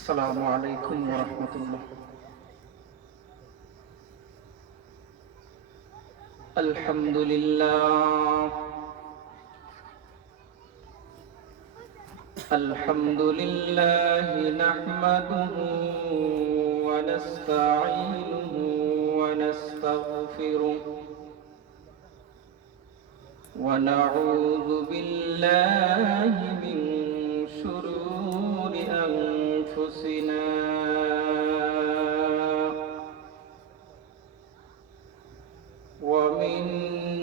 السلام عليكم ورحمة الله. الحمد لله الحمد لله نحمده ونستعينه ونستغفره ونعوذ بالله من شرور أنفسنا ومن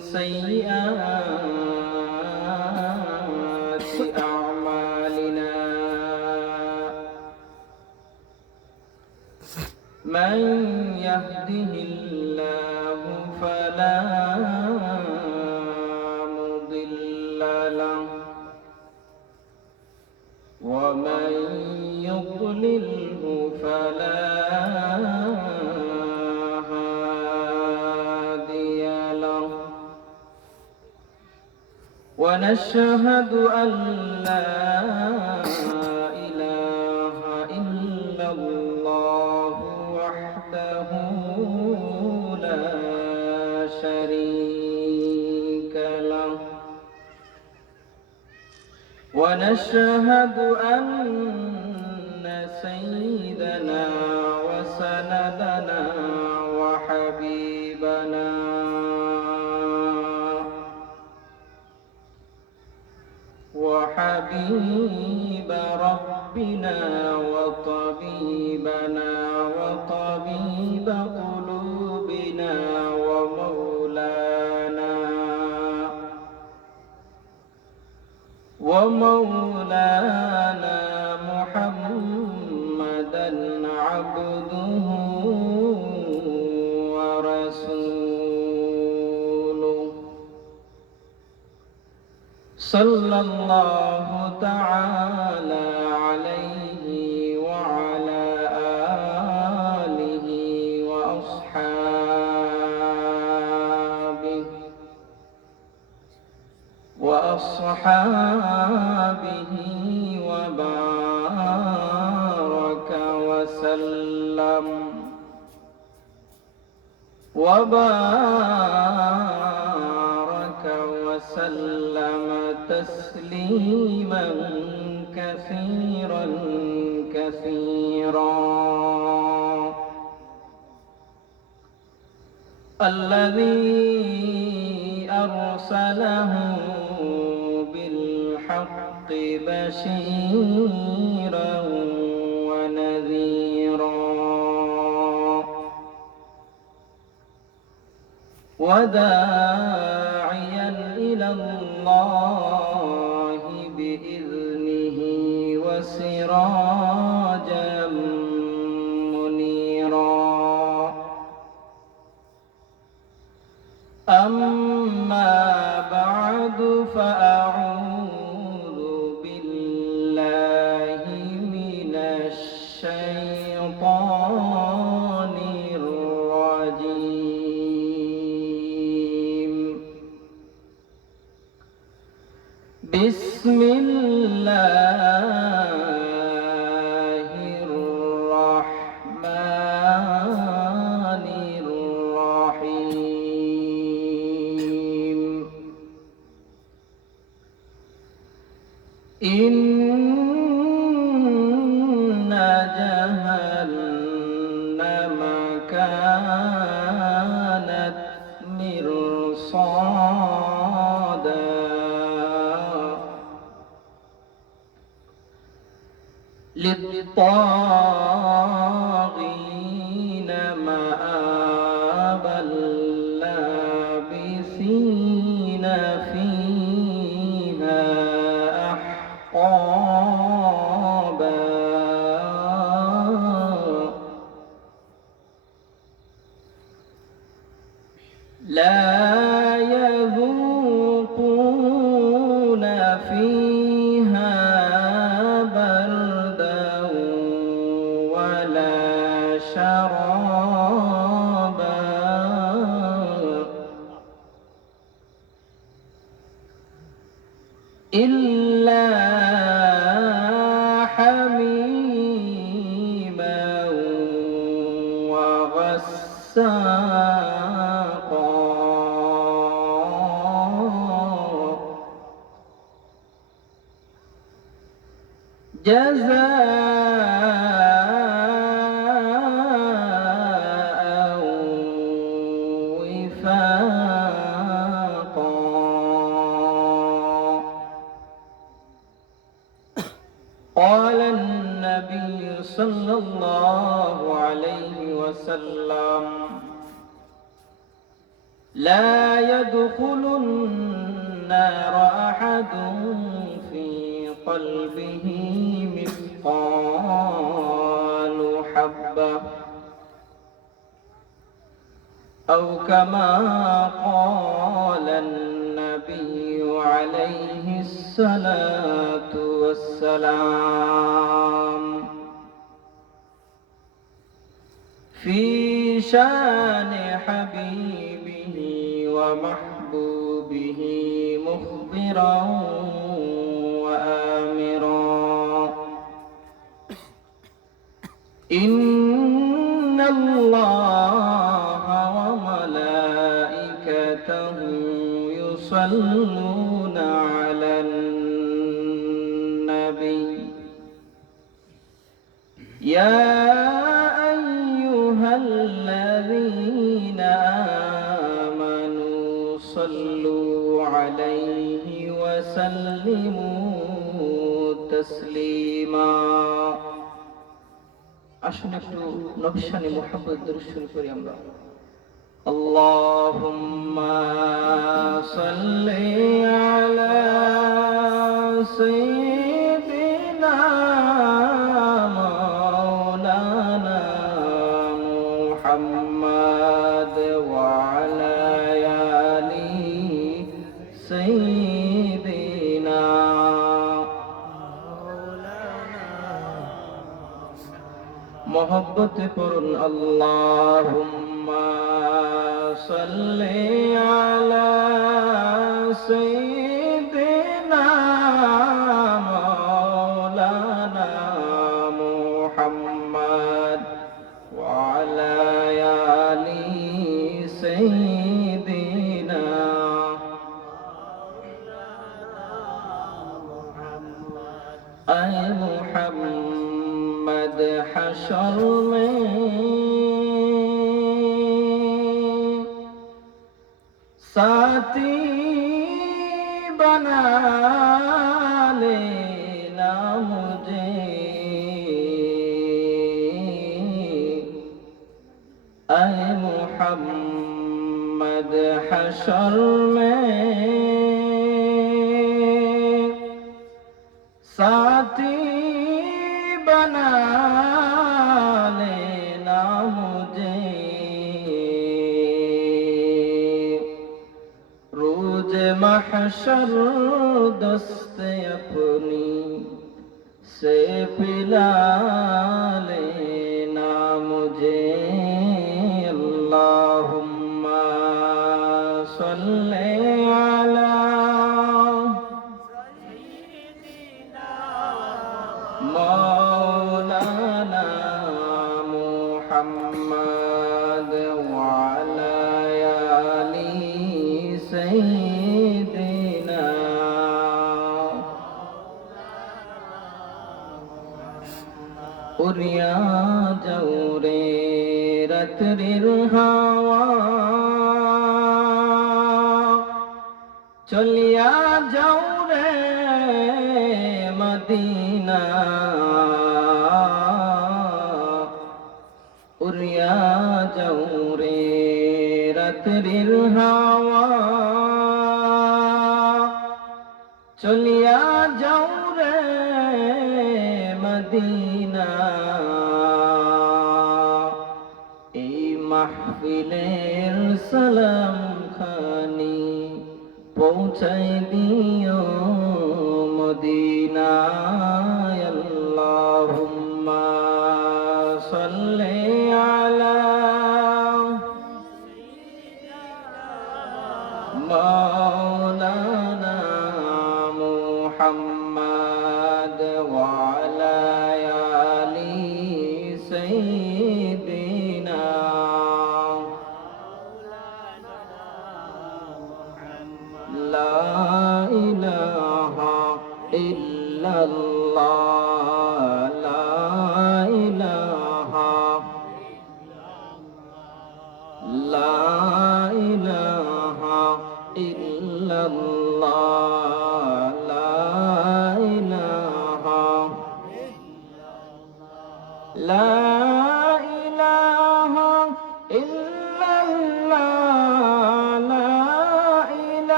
سيئات أعمالنا من يهده الله فلا مضل له ومن يضلله فلا هادي له ونشهد أن لا إله إلا الله وحده لا شريك له ونشهد أن سيدنا وسندنا وحبيبنا وحبيب ربنا وطبيبنا وطبيب قلوبنا ومولانا محمدا عبده ورسوله صلى الله تعالى عليه وعلى آله وأصحابه وبارك وسلم تسليما كثيرا الذي أرسله بالحق بشيرا ونذيرا وداعيا إلى الله بإذنه وسراجا منيرا أما بعد فأعوذ بالله من الشيطان الرجيم بسم الله الرحمن الرحيم إن جهنم كانت مرصادا للطاغين مآبا لابثين فيها أحقابا لا يذوقون فيها بردا ولا شرابا إلا حميما جزاء وفاقا. قال النبي صلى الله عليه وسلم: لا يدخل النار أحد في قلبه مثقال حبة، أو كما قال النبي عليه الصلاة والسلام في شان حبيبه ومحبوبه مخبرا وآمرا: إن الله وملائكته يصلون على النبي يا أيها الذين آمنوا صلوا عليه وسلموا تسليما। আসুন একটু নবশানে মুহাম্মদ দরুদ শরীফ পড়ি আমরা। আল্লাহুম্মা সাল্লি আলা সাইয়্যিদিনা মাওলানা মুহাম্মদ ওয়া আলা আলি সাইয়্যিদিনা। मोहब्बत पढ़ुन अल्लाहुम्मा सल्ली अला सय्यिदिना मौलाना मुहम्मद व अला आलि सय्यिदिना। ऐ मुहम्मद हशर में साथी बना लेना मुझे, ऐ मुहम्मद हशर में साथी बना लेना मुझे, रोज महशर दस्त अपनी से पिला लेना मुझे। अल्लाहुम्मा सल्ली अला मौलाना मुहम्मद व अला आलि सय्यिदिना। उड़िया जाऊं रे रात्रिर हावा, चलिया जाऊं रे मदीना। उड़िया जाऊं रे रात्रिर हावा, चलिया जाऊं रे मदीना। এই মাহফিলের সালাম খানি পৌঁছাই দিও মদিনায়। আল্লাহুম্মা সাল্লি আলা মাওলানা মুহাম্মদ ওয়া আলা আলি সাইয়্যিদিনা। লা ইলাহা ইল্লাল্লাহ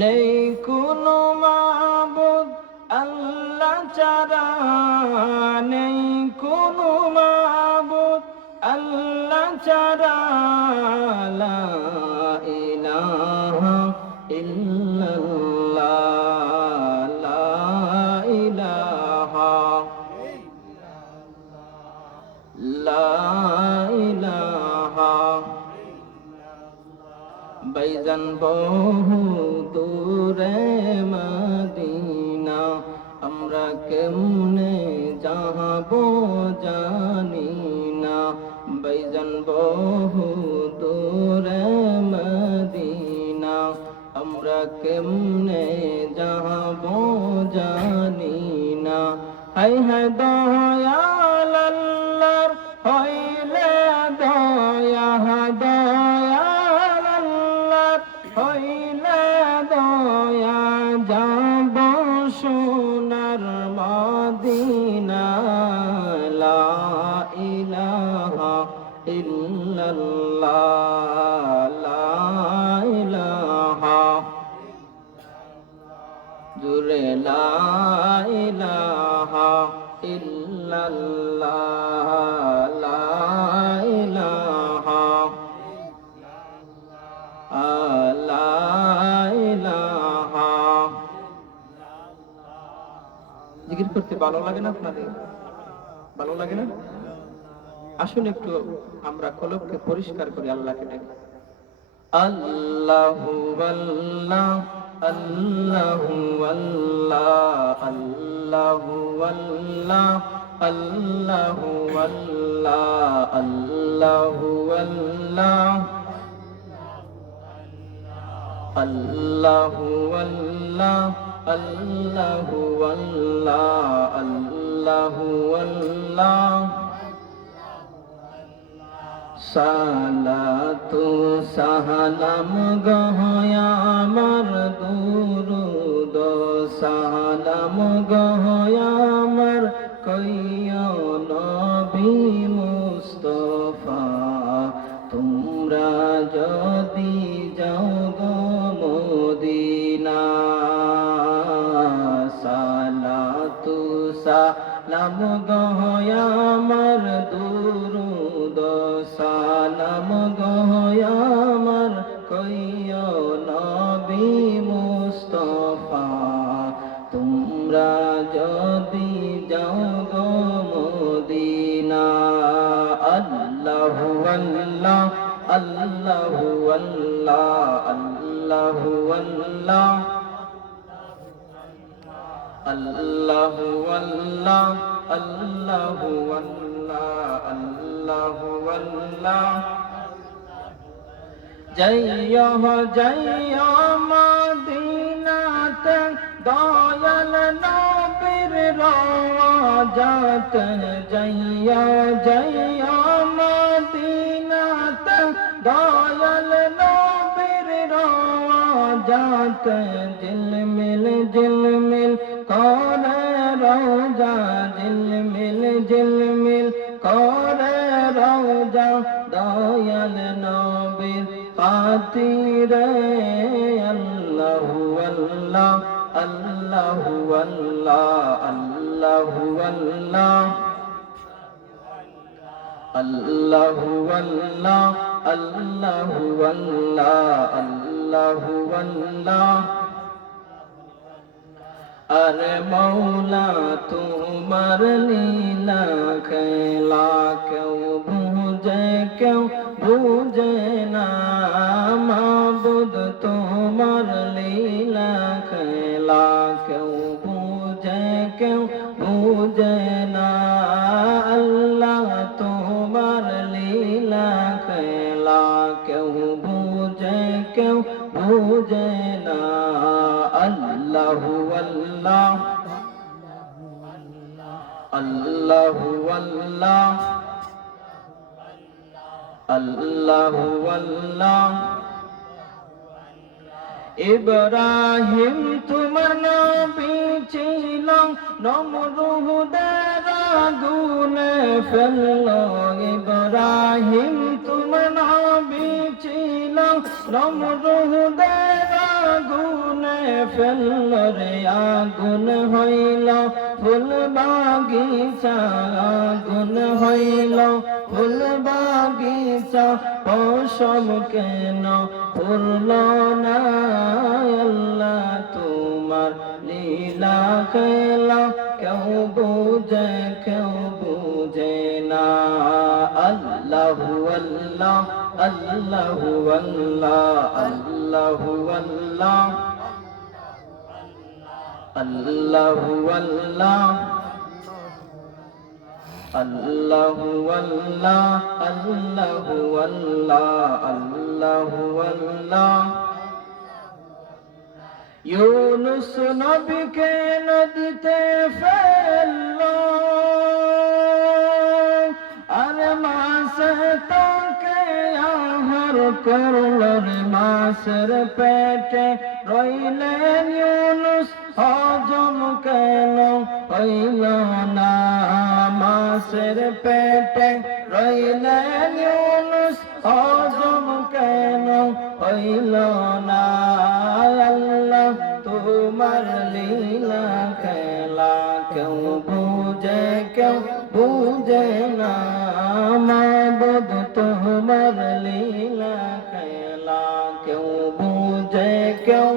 নেই কোনো মাবুদ আল্লাহ ছাড়া, নেই কোনো মাবুদ আল্লাহ ছাড়া, লা ইলাহা ইল্লাল্লাহ, লা ইলাহা, লা ইলাহা। বাইজান বহু দূরে মদিনা, আমরা কেমনে যাবো জানি না। বাইজান বহু দূরে মদিনা, আমরা কেমনে যাবো জানি না। হায় হায় দয়াল আল্লাহর হইলে দয়া, দয়াল আল্লাহর হইলে দয়া, যাব সোনার মদিনা। লা ইলাহা ইল্লাল্লাহ, লা ইলাহা, জুরে লা ইলাহা ইল্লাল্লাহ, লা ইলাহা, লা ইলাহা। জিকির করতে ভালো লাগে না আপনাদের? ভালো লাগে না? আসুন একটু আমরা কলবকে পরিষ্কার করি, আল্লাহকে ডেকে। আল্লাহু আল্লাহ, আল্লাহু আল্লাহ, আল্লাহু আল্লাহ, আল্লাহু আল্লাহ, আল্লাহু আল্লাহ, আল্লাহু আল্লাহ, আল্লাহু আল্লাহ, আল্লাহু আল্লাহ। সালাতু সালাম গহয়া আমার দুরুদ সালাম গহয়া আমার কইয়া নবী মুস্তাফা, তোমরা যদি যাও গো মদিনা। সালাতু সালাম গহয়া আমার দুরুদ সালাম গহয়া আমার কইয়া নবী মুস্তাফা, তোমরা যদি যাও গো মদিনা। আল্লাহু আল্লাহ, আল্লাহু আল্লাহ, আল্লাহু আল্লাহ, আল্লাহু আল্লাহ, আল্লাহু আল্লাহ, আল্লাহু আল্লাহ। জয় জয় মদিনাতে দয়াল নবীর রওজাতে, জয় জয় মদিনাতে দয়াল নবীর রওজাতে, ঝিলমিল ঝিলমিল করে রওজা, ঝিলমিল ঝিলমিল করে রওজা, দয়াল নবীর খাতিরে। আল্লাহু আল্লাহ, আল্লাহু আল্লাহ, আল্লাহু আল্লাহ, আল্লাহু আল্লাহ, আল্লাহু আল্লাহ, আল্লাহু আল্লাহ। আরে মৌলা তোমার লীলা খেলা কেউ বুঝে না, মাবুদ তোমার লীলা খেলা কেউ বুঝে না। আল্লাহ তোমার লীলা খেলা কেউ বুঝে না। আল্লাহু আল্লাহ, আল্লাহু আল্লাহ, আল্লাহু আল্লাহ। ইব্রাহিম তোমার নবী ছিল, নমরুদের আগুনে ফেললো। ইব্রাহিম তোমার নবী ছিল, নমরুদের আগুনে ফেললো রে। আগুন হইল ফুল বাগিচা, আগুন হইল ফুল বাগিচা, পশম কেন পুরল না। আল্লাহ তোমার লীলা খেলা কেউ বুঝে কেউ বুঝে না। আল্লাহু আল্লাহ আল্লাহু আল্লাহ আল্লাহু আল্লাহ আল্লাহু আল্লাহ আল্লাহু আল্লাহ আল্লাহু আল্লাহ আল্লাহু আল্লাহ। ইউনুস নবীকে নদীতে ফেললো, আর মাছে তাকে আহার করলো রে। মাছের পেটে রইলেন ইউনুস, হজম কেন হইল না। মাছের পেটে রইলেন ইউনুস, হজম কেন হইল না। আল্লাহ তোমার লীলা খেলা কেউ বুঝে কেউ বুঝে না। মাবুদ তোমার লীলা খেলা কেউ বুঝে কেউ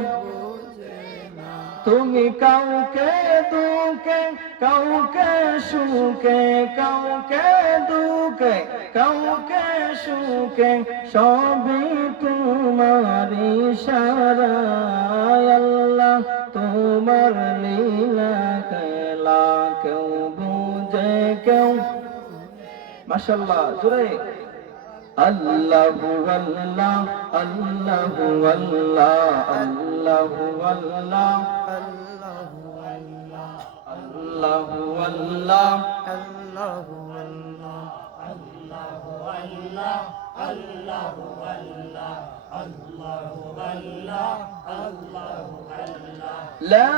তুমি কাউকে দুঃখে কাউকে সুখে, কাউকে দুঃখে কাউকে সুখে, সবই তোমার ইশারায়। আল্লাহ তোমার লীলা খেলা কেউ বুঝে কেউ। মাশাআল্লাহ, জোরে আল্লাহু আল্লাহ আল্লাহু আল্লাহ আল্লাহু আল্লাহ আল্লাহু আল্লাহ আল্লাহু আল্লাহ আল্লাহু আল্লাহ আল্লাহু আল্লাহ আল্লাহু আল্লাহ আল্লাহু আল্লাহ আল্লাহু আল্লাহ। লা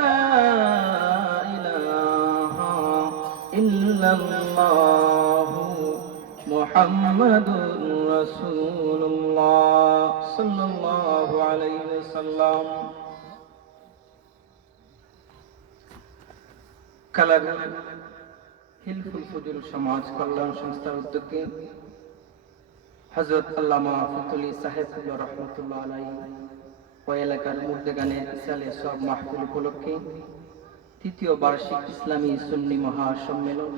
ইলাহা ইল্লাল্লাহু মুহাম্মাদুর রাসূলুল্লাহ সাল্লাল্লাহু আলাইহি ওয়াসাল্লাম। কালাগুল হিলফুল ফুজুল সমাজ কল্যাণ সংস্থার উদ্যোগে হযরত আল্লামা ফতুলি সাহেব রাহমাতুল্লাহ আলাইহি ও এলাকার মুর্দেগানে ইসালে সব মাহফিল উপলক্ষে তৃতীয় বার্ষিক ইসলামী সুন্নি মহাসম্মেলন,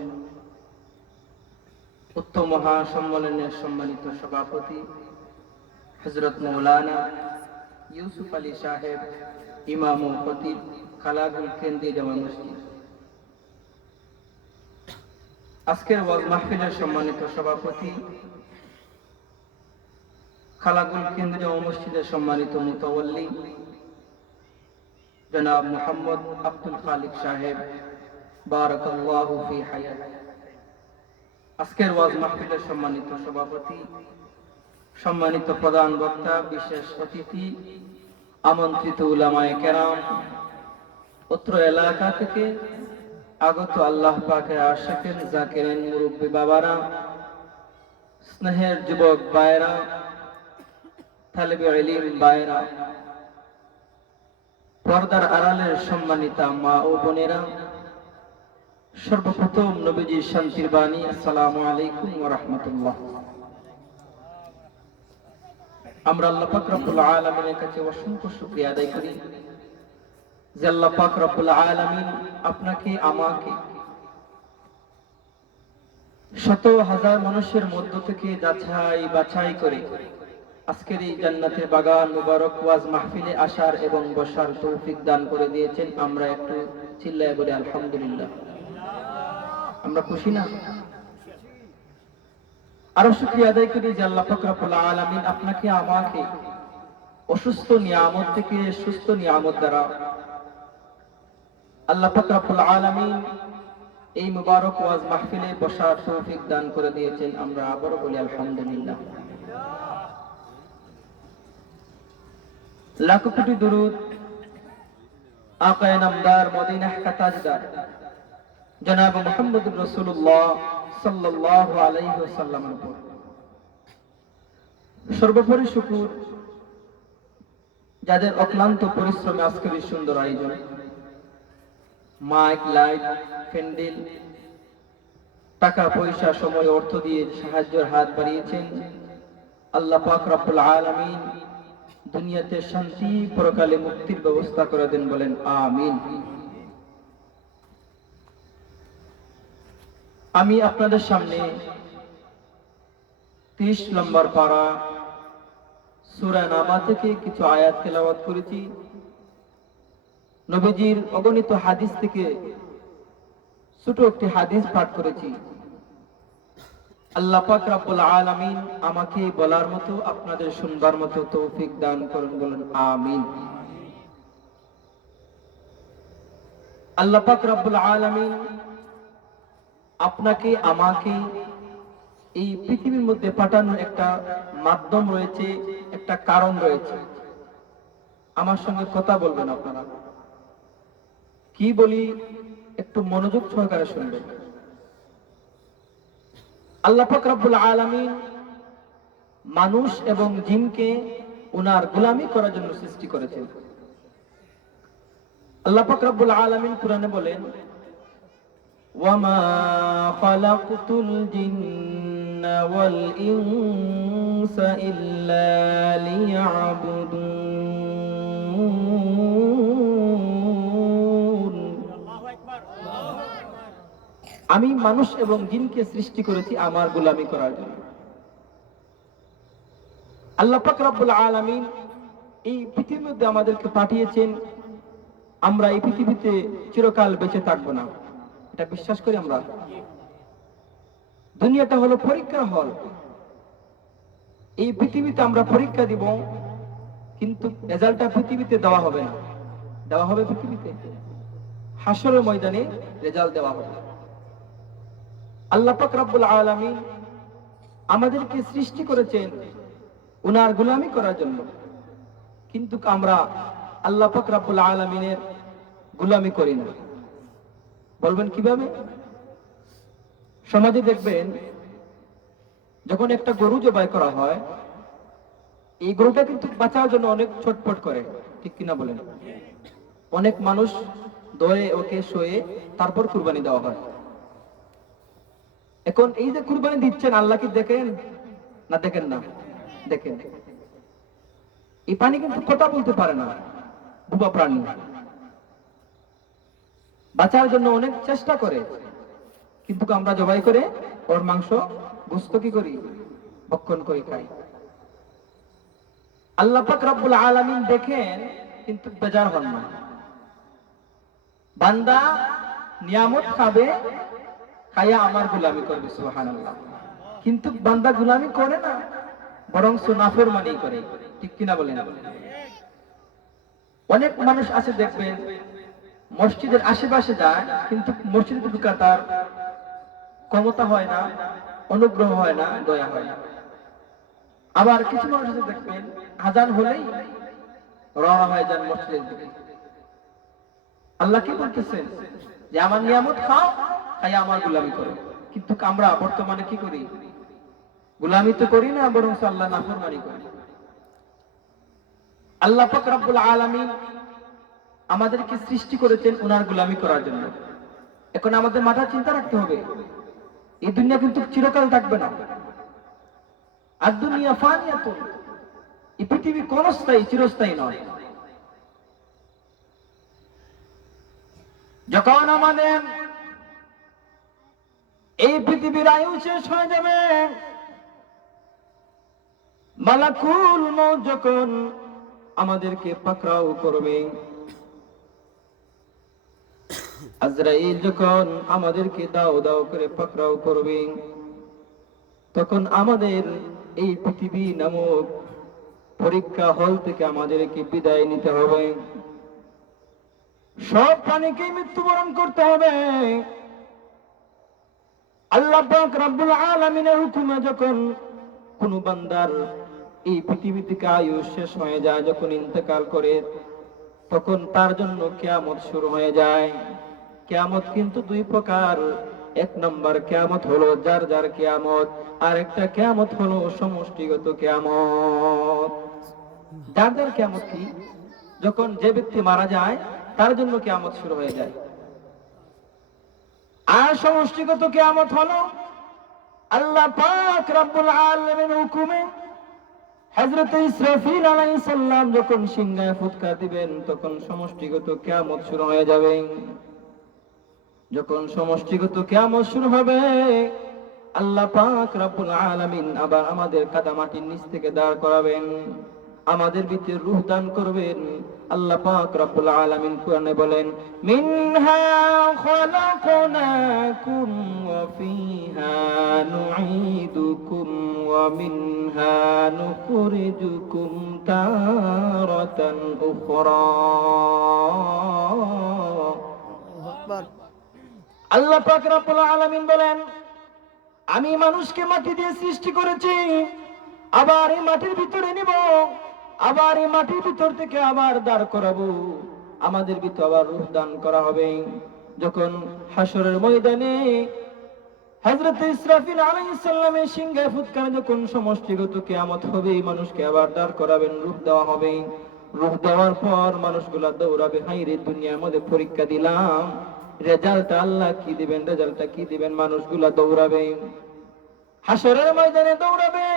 উক্ত মহাসম্মেলনের সম্মানিত সভাপতি হযরত মাওলানা ইউসুফ আলী সাহেব, ইমাম ও খতিব, খালাগুল কেন্দ্রীয় জামে মসজিদ। আজকের ওয়াজ মাহফিলের সম্মানিত সভাপতি, খালাগুল কেন্দ্রীয় জামে মসজিদের সম্মানিত মুতাওয়াল্লি জনাব মুহাম্মদ আব্দুল খালিক সাহেব, বারাকাল্লাহু ফি হায়াত। আজকের ওয়াজ মাহফিলের সম্মানিত সভাপতি, সম্মানিত প্রধান বক্তা, বিশেষ অতিথি, আমন্ত্রিত উলামায়ে কেরাম, অত্র এলাকা থেকে আগত আল্লাহ পাকের আশিকিন জাকিরিন মুরব্বী বাবারা, স্নেহের যুবক ভাইরা, তালিবে ইলম ভাইরা, পর্দার আড়ালের সম্মানিতা মা ও বোনেরা, সর্বপ্রথম নবীজির শান্তির বাণী, আসসালামু আলাইকুম ওয়া রাহমাতুল্লাহ। আমরা আল্লাহ পাক রব্বুল আলামিনের কাছে অসংখ্য শুকরিয়া আদায় করি যে আল্লাহ পাক রব্বুল আলামিন আপনাকে আমাকে শত হাজার মানুষের মধ্য থেকে যাচাই বাছাই করে আজকের এই জান্নাতের বাগান মুবারক ওয়াজ মাহফিলে আসার এবং বসার তৌফিক দান করে দিয়েছেন। আমরা একটু চিল্লায় বলি আলহামদুলিল্লাহ। আমরা খুশি না? আরো শুকরিয়া আদায় করি যে আল্লাহ পাক রব্বুল আলামিন আপনাকে আমাকে অসুস্থ নিয়ামত থেকে সুস্থ নিয়ামত দ্বারা আল্লাহ পাক রব্বুল আলামিন এই মুবারক ওয়াজ মাহফিলে বসার তৌফিক দান করে দিয়েছেন। আমরা আবারও বলি আলহামদুলিল্লাহ। লাখো কোটি দুরুদ আকায়ে নামদার মদিনা का ताजदार जनाब मुहम्मद रसूलुल्लाह সাল্লাল্লাহু আলাইহি ওয়াসাল্লামের উপর সর্বোপরি শুকর যাদের অক্লান্ত পরিশ্রমে আজকের এই সুন্দর আয়োজন, মাইক, লাইট, প্যান্ডেল, টাকা পয়সা, সময়, অর্থ দিয়ে সাহায্যের হাত বাড়িয়েছেন। আল্লাহ পাক রব্বুল আলামিন দুনিয়াতে শান্তি, পরকালে মুক্তির ব্যবস্থা করে দেন, বলেন আমিন। আমি আপনাদের সামনে 30 নম্বর পারা সূরা নামা থেকে কিছু আয়াত তেলাওয়াত করেছি। নবীজির অগণিত হাদিস থেকে ছোট একটি হাদিস পাঠ করেছি। আল্লাহ পাক রব্বুল আলামিন আমাকে বলার মতো, আপনাদের শুনবার মতো তৌফিক দান করুন, বলেন আমিন। আল্লাহ পাক রব্বুল আলামিন আপনাকে আমাকে এই পৃথিবীর মধ্যে পাঠানোর একটা মাধ্যম রয়েছে, একটা কারণ রয়েছে। আমার সঙ্গে কথা বলবেন আপনারা, কি বলি একটু মনোযোগ সহকারে শুনবেন। আল্লাহ পাক রব্বুল আলামিন মানুষ এবং জিনকে ওনার গোলামি করার জন্য সৃষ্টি করেছেন। আল্লাহ পাক রব্বুল আলামিন কুরআনে বলেন, ওয়ামা খালাকতুল জিন্না ওয়াল ইনসা ইল্লা লিয়াবুদুন। আমি মানুষ এবং জিনকে সৃষ্টি করেছি আমার গোলামি করার জন্য। আল্লাহ পাক রব্বুল আলামিন এই পৃথিবীর মধ্যে আমাদেরকে পাঠিয়েছেন। আমরা এই পৃথিবীতে চিরকাল বেঁচে থাকবো না, এটা বিশ্বাস করি আমরা। দুনিয়াটা হলো পরীক্ষার হল। এই পৃথিবীতে আমরা পরীক্ষা দিব, কিন্তু রেজাল্টটা পৃথিবীতে দেওয়া হবে না, দেওয়া হবে পৃথিবীতে হাসরের ময়দানে রেজাল্ট দেওয়া হবে। আল্লাহ পাক রব্বুল আলামিন আমাদেরকে সৃষ্টি করেছেন উনার গোলামি করার জন্য, কিন্তু আমরা আল্লাহ পাক রব্বুল আলামিনের গোলামি করি না। বলবেন কিভাবে? সমাজে দেখবেন যখন একটা গরু জবাই করা হয়, এই গরুটা কিন্তু বাঁচার জন্য অনেক ছটফট করে, ঠিক কিনা বলেন? অনেক মানুষ ধরে ওকে শোয়ে তারপর কুরবানি দেওয়া হয়। এখন এই যে কুরবানি দিচ্ছেন, আল্লাহ কি দেখেন না দেখেন না? দেখেন। এই প্রাণী কিন্তু কথা বলতে পারে না, বুবা প্রাণী। বাঁচার জন্য অনেক চেষ্টা করে, কিন্তু আমরা জবাই করে ওর মাংস, গোশত কি করি? ভক্ষণ করে খাই। আল্লাহ পাক রব্বুল আলামিন দেখেন, কিন্তু বেজার হন না। বান্দা নিয়ামত খাবে, খায়া আমার গোলামি করবে, সুবহানাল্লাহ। কিন্তু বান্দা গোলামি করে না, বরং নাফরমানি করে, ঠিক কিনা বলেন? অনেক মানুষ আছে দেখবেন মসজিদের আশেপাশে যায়, কিন্তু মসজিদে ঢুকা তার ক্ষমতা হয় না, অনুগ্রহ হয় না, দয়া হয় না। আবার কিছু মানুষ আছে দেখবেন আযান হলেই রওনা হয়ে যান মসজিদের দিকে। আল্লাহ কি বলতেছেন? যে আমার নিয়ামত খাও, খাইয়া আমার গোলামি করো। কিন্তু আমরা বর্তমানে কি করি? গোলামি তো করি না, বরং আল্লাহ নাফরমানি করি। আল্লাহ পাক রব্বুল আলামিন আমাদেরকে সৃষ্টি করেছেন ওনার গোলামি করার জন্য। এখন আমাদের মাথায় চিন্তা রাখতে হবে, এই দুনিয়া কিন্তু চিরকাল থাকবে না। আর দুনিয়া ফানিয়াতুন, এই পৃথিবী ক্ষণস্থায়ী, চিরস্থায়ী নয়। যখন আমাদের এই পৃথিবীর আয়ু শেষ হয়ে যাবে, মালাকুল মউত যখন আমাদেরকে পাকড়াও করবে, আজরাইল যখন আমাদেরকে দাও দাও করে পাকড়াও করবে, তখন আমাদের এই পৃথিবী নামক পরীক্ষা হল থেকে আমাদেরকে বিদায় নিতে হবে। সব প্রাণীকে মৃত্যুবরণ করতে হবে। আল্লাহ পাক রব্বুল আলামিনের হুকুমে যখন কোন বান্দার এই পৃথিবী থেকে আয়ু শেষ হয়ে যায়, যখন ইন্তেকাল করে তখন তার জন্য কিয়ামত শুরু হয়ে যায়। কিয়ামত কিন্তু দুই প্রকার। এক নম্বর কিয়ামত হলো যার যার কিয়ামত, আর একটা কিয়ামত হলো সমষ্টিগত কিয়ামত। যার যার কিয়ামত কি? যখন যে ব্যক্তি মারা যায় তার জন্য কিয়ামত শুরু হয়ে যায়। আর সমষ্টিগত কিয়ামত হলো আল্লাহ পাক রব্বুল আলামিন হুকুমে হযরত ইসরাফিল আলাইহিস সালাম যখন সিংহায় ফুৎকার দিবেন তখন সমষ্টিগত কিয়ামত শুরু হয়ে যাবে। যখন সমষ্টিগত কিয়ামত শুরু হবে, আল্লাহ পাক রব্বুল আলামিন আবার আমাদের কাদামাটির নিচ থেকে দাঁড় করাবেন, আমাদের ভিতরে রূহ দান করবেন। আল্লাহ পাক রব্বুল আলামিন কোরআনে বলেন, মিনহা খালাকনাকুম ওয়া ফিহা নুঈদুকুম ওয়া মিনহা নুখরিজুকুম তারাতান উখরা। আল্লাহ পাক রব্বুল আলামিন বলেন, আমি মানুষকে মাটি দিয়ে সৃষ্টি করেছি, আবার এই মাটির ভিতরে নিব, আবার এই মাটির ভিতর থেকে আবার দাঁড় করাবো, আমাদের ভিতরে আবার রূহ দান করা হবে। যখন হাসরের ময়দানে হযরত ইসরাফিল আলাইহিস সালামের সিংহায় ফুৎকার যখন সমষ্টিগত কিয়ামত হবে, মানুষকে আবার দাঁড় করাবেন, রূহ দেওয়া হবে। রূহ দেওয়ার পর মানুষগুলা দৌড়াবে, হাই রে দুনিয়ার মধ্যে পরীক্ষা দিলাম, রেজাল্টটা আল্লাহ কি দিবেন, রেজাল্টটা কি দিবেন। মানুষগুলা দৌড়াবে, হাসরের ময়দানে দৌড়াবে,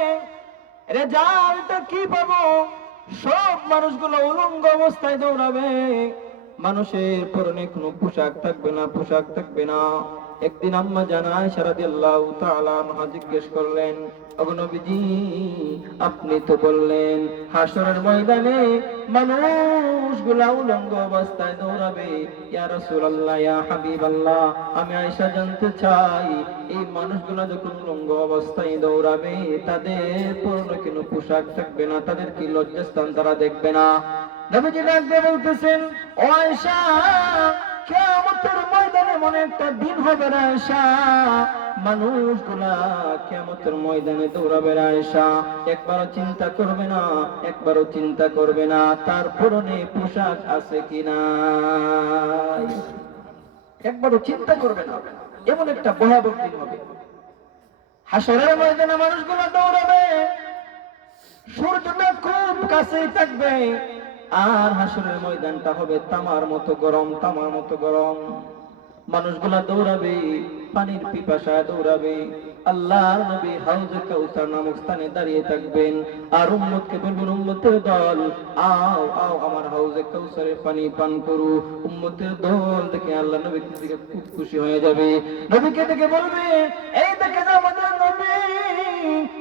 রেজাল্টটা কি পাবো। সব মানুষগুলো উলঙ্গ অবস্থায় দৌড়াবে, মানুষের পরনে কোনো পোশাক থাকবে না, পোশাক থাকবে না। একদিন আম্মা জানা আয়েশা রাদিয়াল্লাহু তাআলা আনহা জিজ্ঞেস করলেন, ওগো নবীজি, আপনি তো বললেন হাসরের ময়দানে মানুষগুলা উলঙ্গ অবস্থায় দৌড়াবে। ইয়া রাসূলুল্লাহ, ইয়া হাবিবাল্লাহ, আমি আয়েশা জানতে চাই এই মানুষগুলা যখন উলঙ্গ অবস্থায় দৌড়াবে তাদের পরনে কোনো পোশাক থাকবে না, তাদের কি লজ্জাস্থান তারা দেখবে না? নবীজি ডাকতে বলতেছেন, ও আয়েশা, কিয়ামতের ময়দানে এমন একটা দিন হবে না আয়েশা, মানুষগুলা কিয়ামতের ময়দানে দৌড়াবে না আয়েশা, একবারও চিন্তা করবে না, একবারও চিন্তা করবে না তার পরনে পোশাক আছে কিনা, একবারও চিন্তা করবে না। এমন একটা ভয়াবহ দিন হবে। হাসরের ময়দানে মানুষগুলা দৌড়াবে, সূর্যটা খুব কাছেই থাকবে, আর হাসরের ময়দানটা হবে তামার মতো গরম, তামার মতো গরম। মানুষগুলা দৌড়াবে, পানির পিপাসায় দৌড়াবে। আল্লাহর নবী হাউজে কাউসার নামক স্থানে দাঁড়িয়ে থাকবেন, আর উম্মতকে বলবেন, উম্মতের দল আও আও আমার হাউজে কাউসারের পানি পান করু। উম্মতের দল দেখে আল্লাহ নবী থেকে খুব খুশি হয়ে যাবে, নবীকে দেখে বলবে, এই দেখে না আমাদের নবী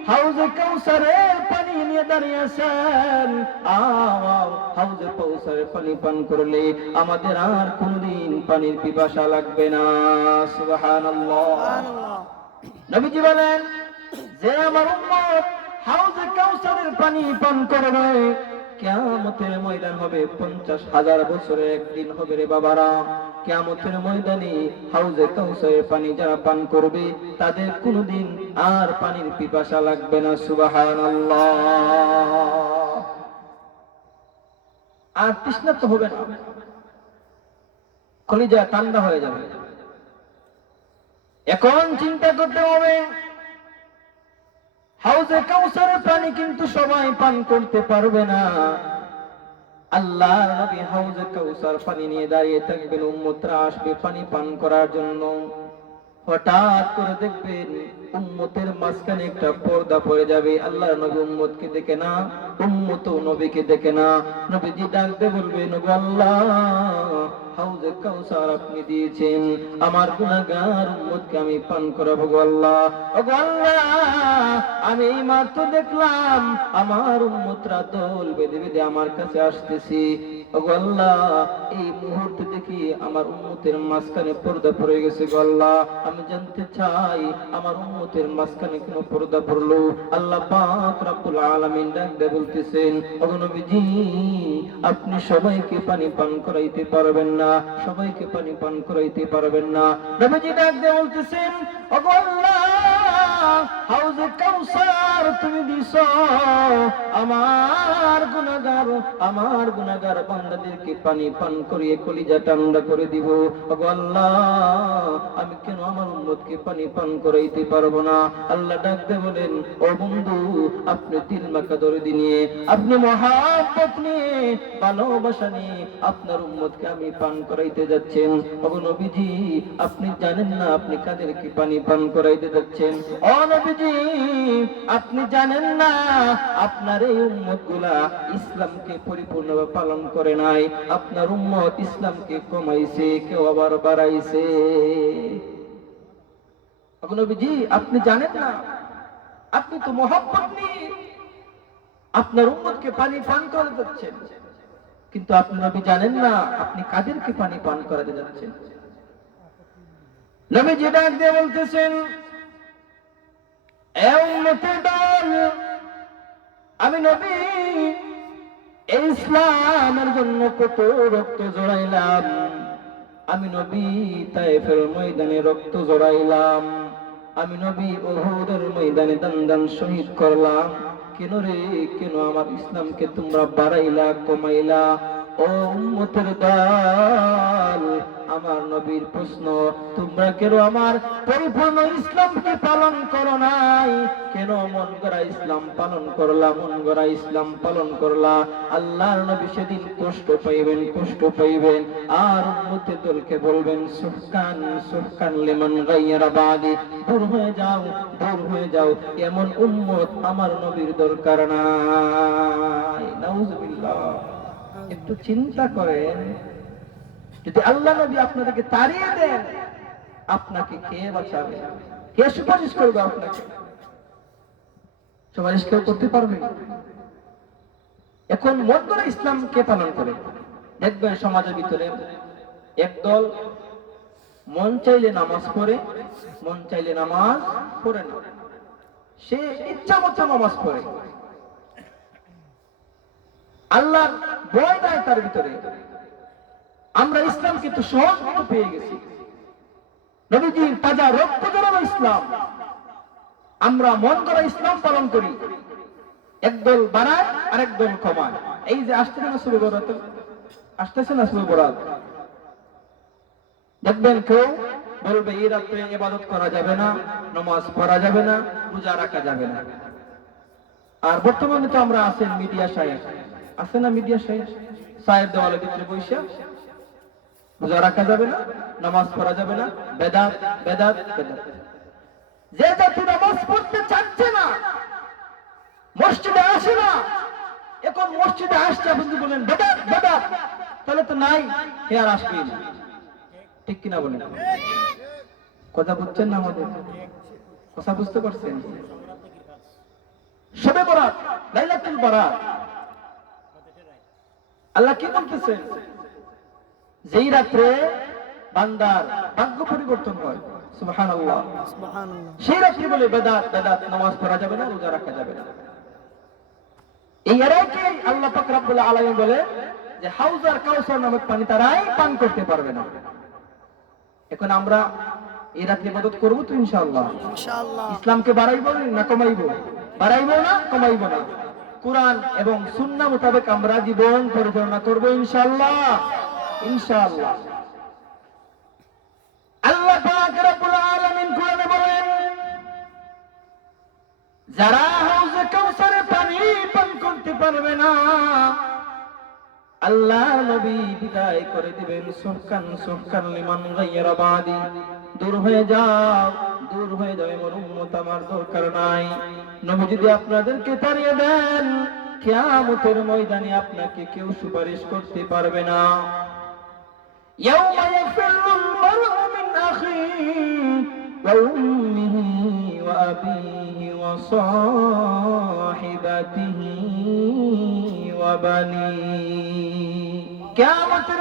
হাউজে কাউসারের পানি নিয়ে দাঁড়িয়ে আছেন, আও আও হাউজে কাউসারের পানি পান করলে আমাদের আর কোনদিন পানির পিপাসা লাগবে না। সুবহানাল্লাহ। নবীজি বলেন, যে আমার উম্মত হাউজে কাউসারের পানি পান করবে, কিয়ামতের ময়দান হবে 50,000 বছরের একদিন হবে রে বাবারা। কিয়ামতের ময়দানে হাউজে কাউসারের পানি যারা পান করবে তাদের কোনদিন আর পানির পিপাসা লাগবে না। সুবহানাল্লাহ। আর তৃষ্ণা তো হবে না, কলিজা ঠান্ডা হয়ে যাবে। এখন চিন্তা করতে হবে, হাউজে কাউসারের পানি কিন্তু সবাই পান করতে পারবে না। আল্লাহর নবী হাউজে কাউসার পানি নিয়ে দাঁড়িয়ে থাকবেন, উম্মতরা আসবে পানি পান করার জন্য। হঠাৎ করে দেখবেন উম্মতের মাঝখানে একটা পর্দা পড়ে যাবে। আল্লাহর নবী উম্মতকে দেখে না, উম্মত নবীকে দেখে না। নবীজি ডাকতে বলবে, নবী আল্লাহ, হাউজে কাউসার আপনি দিয়েছেন, আমার গুনাহগার উম্মতকে আমি পান করাবো গো আল্লাহ। ওগো আল্লাহ, আমি এই মাত্র দেখলাম আমার উম্মতরা দল বেঁধে বেঁধে আমার কাছে আসতেছি। ওগো আল্লাহ, এই মুহূর্তে দেখি আমার উম্মতের মাঝখানে পর্দা পড়ে গেছে গো আল্লাহ। আমি জানতে চাই আমার উম্মতের মাঝখানে কেন পর্দা পড়লো? আল্লাহ পাক রব্বুল আলামিন ডাকতে বলতেছেন, ওগো নবীজি, আপনি সবাইকে পানি পান করাইতে পারবেন না, সবাইকে পানি পান করাইতে পারবেন না। নবীজি ডাকতে বলতেছেন, ওগো আল্লাহ, হাউজে কাউসার তুমি দিছো আমার গুনাহগার বান্দাদেরকে পানি পান করিয়ে কলিজা ঠান্ডা করে দিব। ওগো আল্লাহ, আমি কেন আমার উম্মতকে পানি পান করাইতে পারবো না? আল্লাহ ডাক দিয়ে বলেন, ও বন্ধু, আপনি দিল মাখা দরদি নিয়ে, আপনি মহাব্বত নিয়ে, ভালোবাসা নিয়ে আপনার উম্মতকে আমি পান করাইতে যাচ্ছেন। ওগো নবীজি, আপনি জানেন না আপনি কাদেরকে পানি পান করাইতে যাচ্ছেন? ও নবীজি, আপনি জানেন না আপনার এই উম্মতগুলা ইসলামকে পরিপূর্ণভাবে পালন করে নাই। আপনার উম্মত ইসলামকে কমাইছে, কেউ আবার বাড়াইছে। ওগো নবীজি, আপনি জানেন না, আপনি তো মহব্বত নিয়ে আপনার উম্মতকে পানি পান করে যাচ্ছেন, কিন্তু আপনি নবী জানেন না আপনি কাদেরকে পানি পান করাতে যাচ্ছেন। নবীজি ডাক দিয়ে বলতেছেন, এ উম্মতের দল, আমি নবী এই ইসলামের জন্য কত রক্ত জড়াইলাম। আমি নবী তায়েফের ময়দানে রক্ত জড়াইলাম। আমি নবী উহুদের ময়দানে দান শহীদ করলাম। কেন রে, কেন আমার ইসলামকে তোমরা বাড়াইলা, কমাইলা? ও উম্মতের দল, আমার নবীর প্রশ্ন, তোমরা কেন আমার পরিপূর্ণ ইসলামকে পালন করো নাই? কেন মন গড়া ইসলাম পালন করলা, মন গড়া ইসলাম পালন করলা? আল্লাহর নবী সেদিন কষ্ট পাইবেন, কষ্ট পাইবেন। আর উম্মতের দলকে বলবেন, সুফকান সুফকান লিমান গায়রা বাদি, দূর হয়ে যাও, দূর হয়ে যাও, এমন উম্মত আমার নবীর দরকার নাই। নাউজুবিল্লাহ। একটু চিন্তা করেন, যদি আল্লাহ নবী আপনাদেরকে তাড়িয়ে দেন, আপনাকে কে বাঁচাবে? কে সুপারিশ করবে আপনাকে? সুপারিশ কেউ করতে পারবে? এখন মন করে ইসলাম কে পালন করে? দেখবেন সমাজের ভিতরে একদল মন চাইলে নামাজ পড়ে, মন চাইলে নামাজ পড়ে না। সে ইচ্ছা মতো নামাজ পড়ে, আল্লাহ ভয় নাই তার ভিতরে। আমরা ইসলাম কিন্তু সহজ মতো পেয়ে গেছি। নবীজির তাজা রক্ত জড়ানো ইসলাম, আমরা মন করা ইসলাম পালন করি। একদল বাড়ায় আর একদল কমায়। এই যে আসতেছে না শুরু বরাত, আসতেছে না শুরু বরাত, দেখবেন কেউ বলবে এই রাত্রে ইবাদত করা যাবে না, নামাজ পড়া যাবে না, রোজা রাখা যাবে না। আর বর্তমানে তো আমরা আছেন মিডিয়া সাহেব, আছে না মিডিয়া সাহেব? সাহেব দেওয়ালের ভিতরে বৈশা রোজা রাখা যাবে না, নামাজ পড়া যাবে না, বেদাত বেদাত বেদাত। যে জাতি নামাজ পড়তে চাচ্ছে না, মসজিদে আসে না, এখন মসজিদে আসছে আপনি বলেন বেদাত বেদাত, তাহলে তো নাই, হে আর আসবেই না। ঠিক কিনা বলেন? কথা বুঝছেন না? আমাদের কথা বুঝতে পারছেন? শবে বরাত, লাইলাতুল বরাত, আল্লাহ কি বলতেছেন? যেই রাত্রে বান্দার ভাগ্য পরিবর্তন হয়, সুবহানাল্লাহ, সেই রাত্রে বলে বেদাত বেদাত, নামাজ পড়া যাবে না, রোজা রাখা যাবে না। এই এরাকে আল্লাহ পাক রব্বুল আলামিন বলে যে হাউজার কাউসার নামক পানি তারাই পান করতে পারবে না। এখন আমরা এই রাত্রে ইবাদত করব তো ইনশাআল্লাহ। ইসলামকে বাড়াইবো না কমাইবো? বাড়াইবো না কমাইবো না? কুরআন এবং সুন্নাহ মোতাবেক আমরা জীবন পরিচালনা করব ইনশাআল্লাহ, ইনশাআল্লাহ। আল্লাহ পাক রব্বুল আলামিন কোরআনে বলেন, যারা হাউজে কাউসারে পানি পান করতে পারবে না, আল্লাহ নবী বিদায় করে দিবেন, সুফকান সুফকান লিমান গায়রা বাদি, দূর হয়ে যাও, দূর হয়ে যাও, এমন উম্মত আমার দরকার নাই। নবী যদি আপনাদেরকে তাড়িয়ে দেন, কিয়ামতের ময়দানে আপনাকে কেউ সুপারিশ করতে পারবে না। ইয়াউমা ইয়াফিরুল মার'উ মিন আখিহি ওয়া উম্মিহি ওয়া আবিহি ওয়া সাহিবাতিহি ওয়া বানিহি। কিয়ামতের